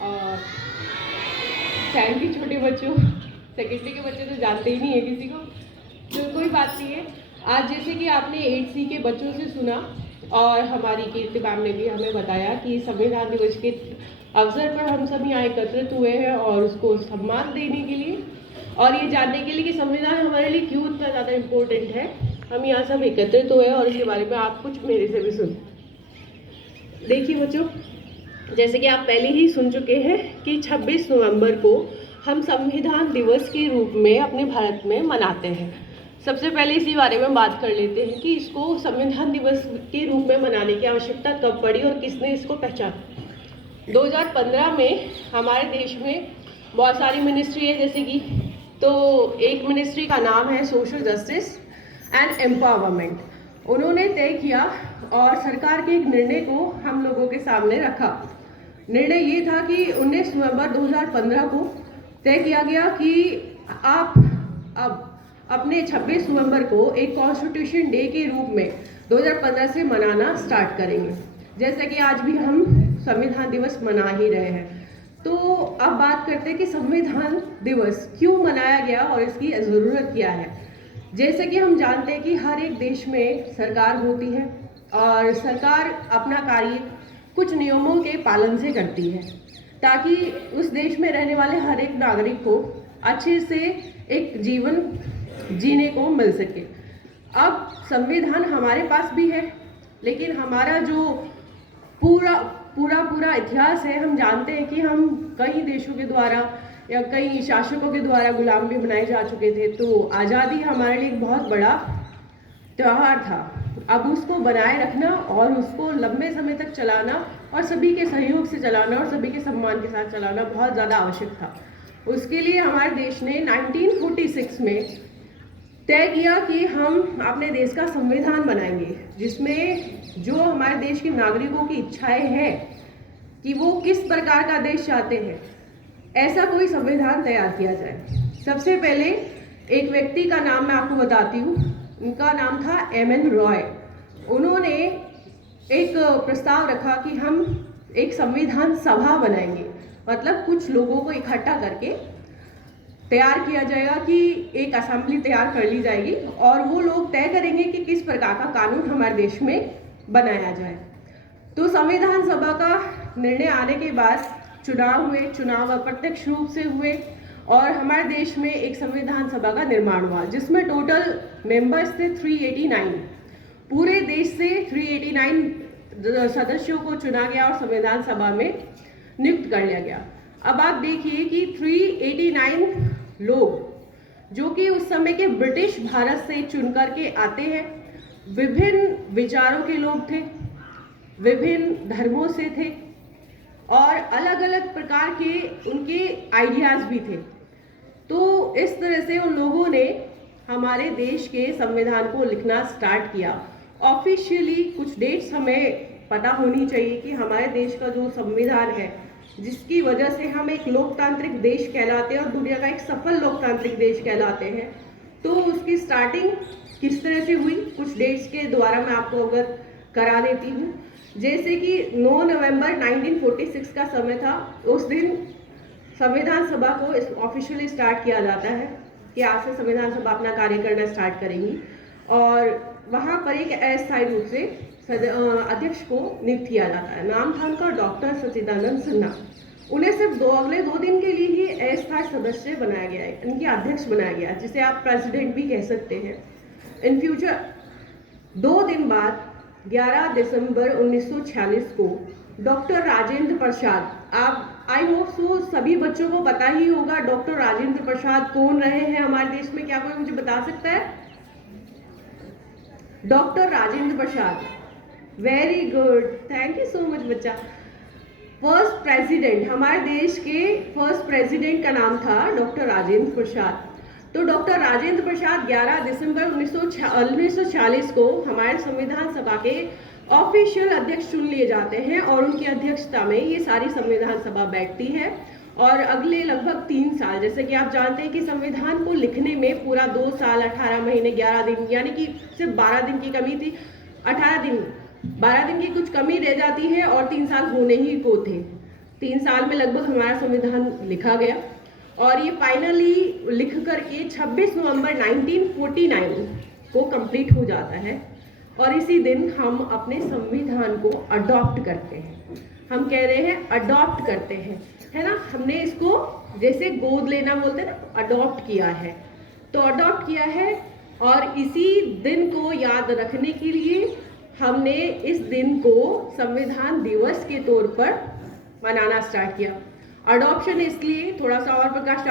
और 10 के छोटे बच्चों, सेकेंडरी के बच्चे तो जानते ही नहीं है किसी को, तो कोई बात नहीं है। आज जैसे कि आपने 8C के बच्चों से सुना और हमारी कीर्ति मैम ने भी हमें बताया कि संविधान दिवस के अवसर पर हम सब यहाँ एकत्रित हुए हैं और उसको सम्मान देने के लिए और ये जानने के लिए कि संविधान हमारे लिए क्यों इतना ज़्यादा इम्पोर्टेंट है, हम यहाँ सब एकत्रित हुए हैं और इसके बारे में आप कुछ मेरे से भी सुन। देखिए बच्चों, जैसे कि आप पहले ही सुन चुके हैं कि 26 नवंबर को हम संविधान दिवस के रूप में अपने भारत में मनाते हैं। सबसे पहले इसी बारे में बात कर लेते हैं कि इसको संविधान दिवस के रूप में मनाने की आवश्यकता कब पड़ी और किसने इसको पहचाना। 2015 में हमारे देश में बहुत सारी मिनिस्ट्री है, जैसे कि तो एक मिनिस्ट्री का नाम है सोशल जस्टिस एंड एम्पावरमेंट। उन्होंने तय किया और सरकार के एक निर्णय को हम लोगों के सामने रखा। निर्णय ये था कि 19 नवंबर 2015 को तय किया गया कि आप अब अपने 26 नवंबर को एक कॉन्स्टिट्यूशन डे के रूप में 2015 से मनाना स्टार्ट करेंगे, जैसा कि आज भी हम संविधान दिवस मना ही रहे हैं। तो अब बात करते हैं कि संविधान दिवस क्यों मनाया गया और इसकी ज़रूरत क्या है। जैसे कि हम जानते हैं कि हर एक देश में सरकार होती है और सरकार अपना कार्य कुछ नियमों के पालन से करती है ताकि उस देश में रहने वाले हर एक नागरिक को अच्छे से एक जीवन जीने को मिल सके। अब संविधान हमारे पास भी है, लेकिन हमारा जो पूरा इतिहास है, हम जानते हैं कि हम कई देशों के द्वारा या कई शासकों के द्वारा गुलाम भी बनाए जा चुके थे। तो आज़ादी हमारे लिए एक बहुत बड़ा त्यौहार था। अब उसको बनाए रखना और उसको लंबे समय तक चलाना और सभी के सहयोग से चलाना और सभी के सम्मान के साथ चलाना बहुत ज़्यादा आवश्यक था। उसके लिए हमारे देश ने 1946 में तय किया कि हम अपने देश का संविधान बनाएंगे, जिसमें जो हमारे देश के नागरिकों की इच्छाएं हैं कि वो किस प्रकार का देश चाहते हैं, ऐसा कोई संविधान तैयार किया जाए। सबसे पहले एक व्यक्ति का नाम मैं आपको बताती हूँ। उनका नाम था M.N. रॉय। उन्होंने एक प्रस्ताव रखा कि हम एक संविधान सभा बनाएंगे, मतलब कुछ लोगों को इकट्ठा करके तैयार किया जाएगा कि एक असेंबली तैयार कर ली जाएगी और वो लोग तय करेंगे कि किस प्रकार का कानून हमारे देश में बनाया जाए। तो संविधान सभा का निर्णय आने के बाद चुनाव हुए, चुनाव अप्रत्यक्ष रूप से हुए और हमारे देश में एक संविधान सभा का निर्माण हुआ, जिसमें टोटल मेंबर्स थे 389। पूरे देश से 389 सदस्यों को चुना गया और संविधान सभा में नियुक्त कर लिया गया। अब आप देखिए कि 389 लोग जो कि उस समय के ब्रिटिश भारत से चुन करके आते हैं, विभिन्न विचारों के लोग थे, विभिन्न धर्मों से थे और अलग अलग प्रकार के उनके आइडियाज़ भी थे। तो इस तरह से उन लोगों ने हमारे देश के संविधान को लिखना स्टार्ट किया। ऑफिशियली कुछ डेट्स हमें पता होनी चाहिए कि हमारे देश का जो संविधान है, जिसकी वजह से हम एक लोकतांत्रिक देश कहलाते हैं और दुनिया का एक सफल लोकतांत्रिक देश कहलाते हैं, तो उसकी स्टार्टिंग किस तरह से हुई, कुछ डेट्स के द्वारा मैं आपको अवगत करा देती हूँ। जैसे कि 9 नवंबर 1946 का समय था। उस दिन संविधान सभा को ऑफिशियली स्टार्ट किया जाता है कि आज से संविधान सभा अपना कार्य करना स्टार्ट करेंगी और वहाँ पर एक अस्थायी रूप से अध्यक्ष को नियुक्त किया जाता है। नाम था उनका डॉक्टर सच्चिदानंद सिन्हा। उन्हें सिर्फ अगले 2 दिन के लिए ही अस्थायी सदस्य बनाया गया है, इनके अध्यक्ष बनाया गया, जिसे आप प्रेसिडेंट भी कह सकते हैं। इन फ्यूचर 2 दिन बाद 11 दिसंबर 1946 को डॉक्टर राजेंद्र प्रसाद, आप आई होप सो सभी बच्चों को पता ही होगा डॉक्टर राजेंद्र प्रसाद कौन रहे हैं हमारे देश में। क्या कोई मुझे बता सकता है? Doctor Rajendra Prasad, very good, thank you so much बच्चा। फर्स्ट प्रेसिडेंट, हमारे देश के फर्स्ट प्रेसिडेंट का नाम था डॉक्टर राजेंद्र प्रसाद। तो डॉक्टर राजेंद्र प्रसाद 11 दिसंबर 1946 को हमारे संविधान सभा के ऑफिशियल अध्यक्ष चुन लिए जाते हैं और उनकी अध्यक्षता में ये सारी संविधान सभा बैठती है। और अगले लगभग 3 साल, जैसे कि आप जानते हैं कि संविधान को लिखने में पूरा 2 साल 18 महीने 11 दिन, यानी कि सिर्फ 12 दिन की कमी थी। 12 दिन की कुछ कमी रह जाती है और 3 साल होने ही को थे। 3 साल में लगभग हमारा संविधान लिखा गया और ये फाइनली लिख करके 26 नवंबर 1949 को कंप्लीट हो जाता है और इसी दिन हम अपने संविधान को अडॉप्ट करते हैं। हम कह रहे हैं अडॉप्ट करते हैं, है ना। हमने इसको जैसे गोद लेना बोलते हैं ना, अडॉप्ट किया है। तो अडॉप्ट किया है और इसी दिन को याद रखने के लिए हमने इस दिन को संविधान दिवस के तौर पर मनाना स्टार्ट किया। अडॉप्शन इसलिए थोड़ा सा और प्रकाश